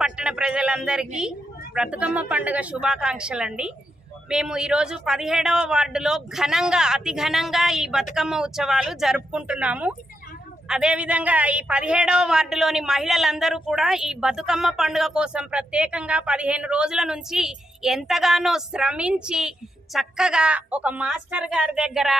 పట్టణ ప్రజలందరికీ బతుకమ్మ పండుగ శుభాకాంక్షలండి. మేము ఈరోజు 17వ వార్డులో అతి ఘనంగా ఈ బతుకమ్మ ఉత్సవాలు జరుపుకుంటున్నాము. అదేవిధంగా ఈ 17వ వార్డులోని మహిళలందరూ కూడా ఈ బతుకమ్మ పండుగ కోసం ప్రత్యేకంగా 15 రోజుల నుంచి ఎంతగానో శ్రమించి చక్కగా ఒక మాస్టర్ గారి దగ్గర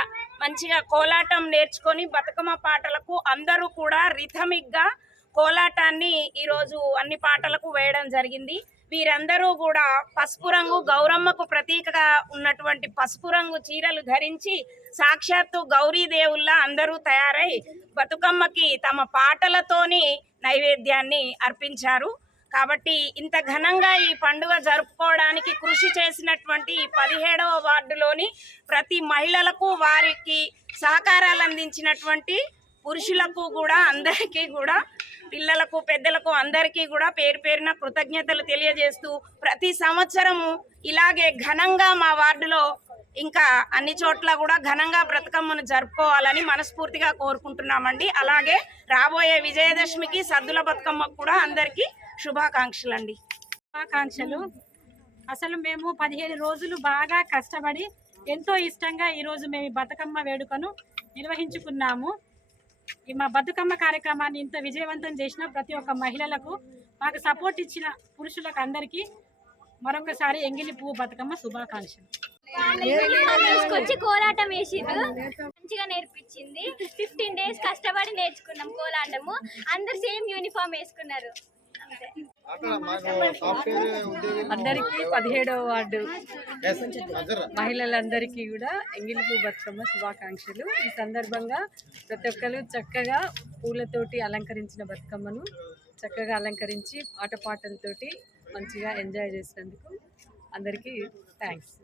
మంచిగా కోలాటం నేర్చుకొని బతుకమ్మ పాటలకు అందరూ కూడా రిథమిక్గా కోలాటాన్ని ఈరోజు అన్ని పాటలకు వేయడం జరిగింది. వీరందరూ కూడా పసుపు రంగు గౌరమ్మకు ప్రతీకగా ఉన్నటువంటి పసుపు రంగు చీరలు ధరించి సాక్షాత్తు గౌరీదేవుల్లా అందరూ తయారై బతుకమ్మకి తమ పాటలతోని నైవేద్యాన్ని అర్పించారు. కాబట్టి ఇంత ఘనంగా ఈ పండుగ జరుపుకోవడానికి కృషి చేసినటువంటి 17వ వార్డులోని ప్రతి మహిళలకు వారికి సహకారాలు అందించినటువంటి పురుషులకు కూడా అందరికీ కూడా పిల్లలకు పెద్దలకు అందరికీ కూడా పేరు పేరున కృతజ్ఞతలు తెలియజేస్తూ ప్రతి సంవత్సరము ఇలాగే ఘనంగా మా వార్డులో ఇంకా అన్ని చోట్ల కూడా ఘనంగా బతుకమ్మను జరుపుకోవాలని మనస్ఫూర్తిగా కోరుకుంటున్నామండి. అలాగే రాబోయే విజయదశమికి సద్దుల బతుకమ్మకు కూడా అందరికీ శుభాకాంక్షలండి. అసలు మేము 15 రోజులు బాగా కష్టపడి ఎంతో ఇష్టంగా ఈరోజు మేము బతుకమ్మ వేడుకను నిర్వహించుకున్నాము. ఈ మా బతుకమ్మ కార్యక్రమాన్ని ఇంత విజయవంతం చేసిన ప్రతి ఒక్క మహిళలకు, మాకు సపోర్ట్ ఇచ్చిన పురుషులకు అందరికీ మరొకసారి ఎంగిలి పువ్వు బతుకమ్మ శుభాకాంక్షలు. తీసుకొచ్చి కోలాటం వేసిండ్రు, మంచిగా నేర్పించింది. 15 డేస్ కష్టపడి నేర్చుకున్నాం కోలాటము. అందరు సేమ్ యూనిఫామ్ వేసుకున్నారు. అందరికీ 17వ వార్డు మహిళలందరికీ కూడా ఎంగిలిపూ బతుకమ్మ శుభాకాంక్షలు. ఈ సందర్భంగా ప్రతి ఒక్కరు చక్కగా పూలతోటి అలంకరించిన బతుకమ్మను చక్కగా అలంకరించి ఆటపాటలతోటి మంచిగా ఎంజాయ్ చేసినందుకు అందరికీ థ్యాంక్స్.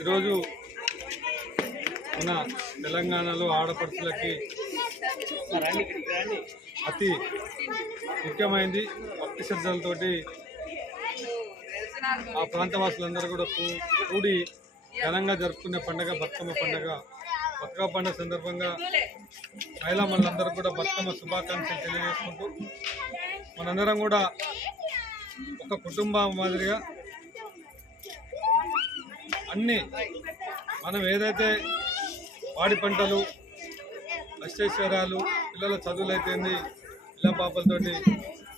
ఈరోజు మన తెలంగాణలో ఆడపడుచులకి అతి ముఖ్యమైనది భక్తి శ్రద్ధలతోటి ఆ ప్రాంతవాసులందరూ కూడా కూడి ఘనంగా జరుపుకునే పండుగ బతుకమ్మ పండుగ. బతుకమ్మ పండుగ సందర్భంగా మహిళా మనందరూ కూడా బతుకమ్మ శుభాకాంక్షలు తెలియజేసుకుంటూ మనందరం కూడా ఒక కుటుంబం మాదిరిగా అన్నీ మనం ఏదైతే పాడి పంటలు అష్టైశ్వర్యాలు పిల్లల చదువులు అయితేంది పిల్ల పాపలతోటి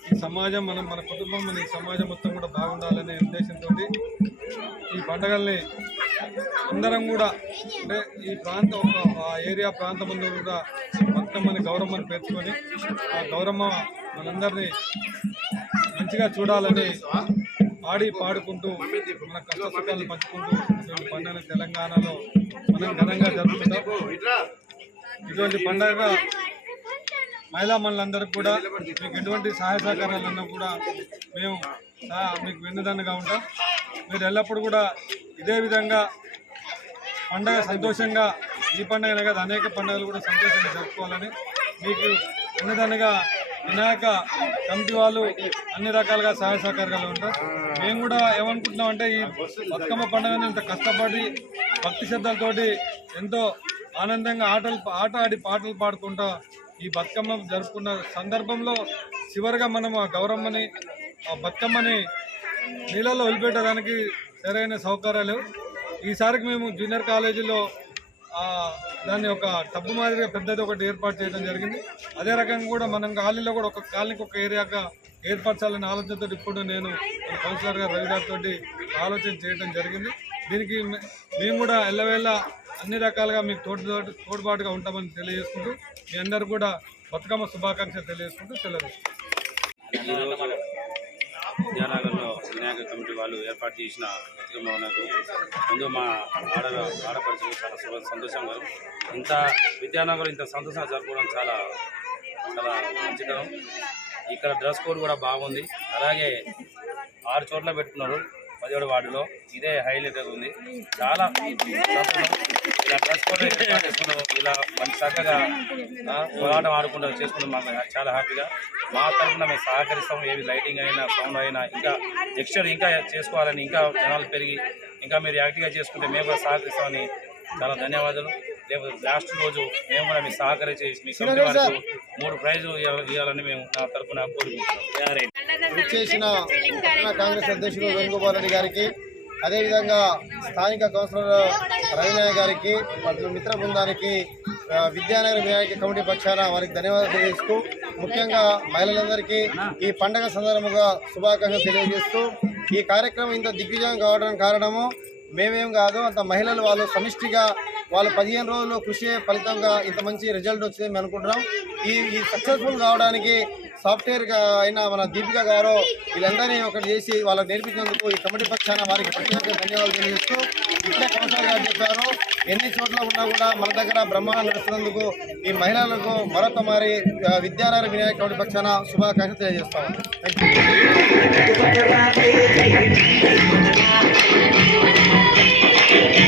ఈ సమాజం మన కుటుంబం ఈ సమాజం మొత్తం కూడా బాగుండాలనే ఉద్దేశంతో ఈ పండుగల్ని అందరం కూడా అంటే ఈ ప్రాంతం ఆ ఏరియా ప్రాంతం ముందు కూడా బతుకమ్మని గౌరమ్మని పేర్చుకొని ఆ గౌరమ్మ మనందరినీ మంచిగా చూడాలని ఆడి పాడుకుంటూ మన కష్ట సుఖాలను పంచుకుంటూ ఇటువంటి పండుగను తెలంగాణలో మనం ఘనంగా జరుపుకుంటాం. ఇటువంటి పండుగ మహిళా మనులందరికీ కూడా మీకు ఎటువంటి సహాయ సహకారాలన్నా కూడా మేము మీకు వెన్నుదన్నుగా ఉంటాం. మీరు ఎల్లప్పుడూ కూడా ఇదే విధంగా పండగ సంతోషంగా ఈ పండుగనే కాదు అనేక పండుగలు కూడా సంతోషంగా జరుపుకోవాలని మీకు వెన్నుదన్నుగా వినాయక కమిటీ వాళ్ళు అన్ని రకాలుగా సహాయ సహకారాలు ఉంటారు. మేము కూడా ఏమనుకుంటున్నాం అంటే ఈ బతుకమ్మ పండుగని ఇంత కష్టపడి భక్తి శ్రద్ధలతోటి ఎంతో ఆనందంగా ఆట ఆడి పాటలు పాడుకుంటా ఈ బతుకమ్మ జరుపుకున్న సందర్భంలో చివరిగా మనం ఆ గౌరమ్మని ఆ బతుకమ్మని నీళ్ళలో వదిలిపెట్టడానికి సరైన సౌకర్యాలు ఈసారికి మేము జూనియర్ కాలేజీలో దాన్ని ఒక టబ్బు మాదిరిగా పెద్దది ఒకటి ఏర్పాటు చేయడం జరిగింది. అదే రకంగా కూడా మనం కాలనీలో కూడా ఒక కాలనీకి ఒక ఏరియాగా ఏర్పరచాలనే ఆలోచనతో ఇప్పుడు నేను కౌన్సిలర్ గారు రవి గారితో ఆలోచన చేయడం జరిగింది. దీనికి మేము కూడా ఎల్లవేళ అన్ని రకాలుగా మీకు తోడ్పాటుగా ఉంటామని తెలియజేసుకుంటూ మీ అందరూ కూడా బతుకమ్మ శుభాకాంక్షలు తెలియజేసుకుంటూ సెలవు. విద్యానగర్లో వినాయక కమిటీ వాళ్ళు ఏర్పాటు చేసిన బతుకమ్మకు ముందు మా ఆడపడుచులు చాలా సంతోషంగా ఇంత విద్యానగర్ ఇంత సంతోషంగా జరుపుకోవడం చాలా చాలా మంచితనం. ఇక్కడ డ్రెస్ కోడ్ కూడా బాగుంది. అలాగే 6 చోట్ల పెట్టుకున్నారు 17వ వార్డులో. ఇదే హైలైట్గా ఉంది. చాలా సంతోషం. ఇలా డ్రెస్ కోడ్ చేసుకున్నాం. ఇలా మంచి చక్కగా పోరాటం ఆడుకుంటూ చేసుకున్నాం. మాకు చాలా హ్యాపీగా మా తరఫున మేము సహకరిస్తాం. ఏవి లైటింగ్ అయినా సౌండ్ అయినా ఇంకా టెక్స్చర్ ఇంకా చేసుకోవాలని ఇంకా జనాలు పెరిగి ఇంకా మీరు యాక్టివ్గా చేసుకుంటే మేము కూడా సహకరిస్తామని చాలా ధన్యవాదాలు. రేపు లాస్ట్ రోజు మేము కూడా మీకు సహకరించి మీ కమిటీ వారికి 3 ప్రైజులు ఇవ్వాలని మేము నా తరఫున కోరుకుంటున్నాం. చేసిన కాంగ్రెస్ అధ్యక్షుడు వేణుగోపాల్ రెడ్డి గారికి, అదేవిధంగా స్థానిక కౌన్సిలర్ రవినాయక్ గారికి, మిత్ర బృందానికి, విద్యానగర్ వినాయక కమిటీ పక్షాన వారికి ధన్యవాదాలు తెలియజేస్తూ, ముఖ్యంగా మహిళలందరికీ ఈ పండగ సందర్భంగా శుభాకాంక్షలు తెలియజేస్తూ, ఈ కార్యక్రమం ఇంత దిగ్విజయం కావడానికి కారణము మేమేం కాదు, అంత మహిళలు వాళ్ళు సమిష్టిగా వాళ్ళు 15 రోజులు కృషి ఫలితంగా ఇంత మంచి రిజల్ట్ వచ్చింది మేము అనుకుంటున్నాం. ఈ సక్సెస్ఫుల్ కావడానికి సాఫ్ట్వేర్ అయిన మన దీపిక గారు వీళ్ళందరినీ ఒకటి చేసి వాళ్ళకి నేర్పించినందుకు ఈ కమిటీ పక్షాన వారికి ప్రత్యేక ధన్యవాదాలు తెలియజేస్తూ, ఇట్లే కౌన్సిలర్ గారు చెప్పారు ఎన్ని చోట్ల ఉన్నా కూడా మన దగ్గర బ్రహ్మాండం నడుస్తున్నందుకు ఈ మహిళలకు మరొక మరి విద్యానగర్ వినాయక కమిటీ పక్షాన శుభాకాంక్షలు తెలియజేస్తాము. Thank you.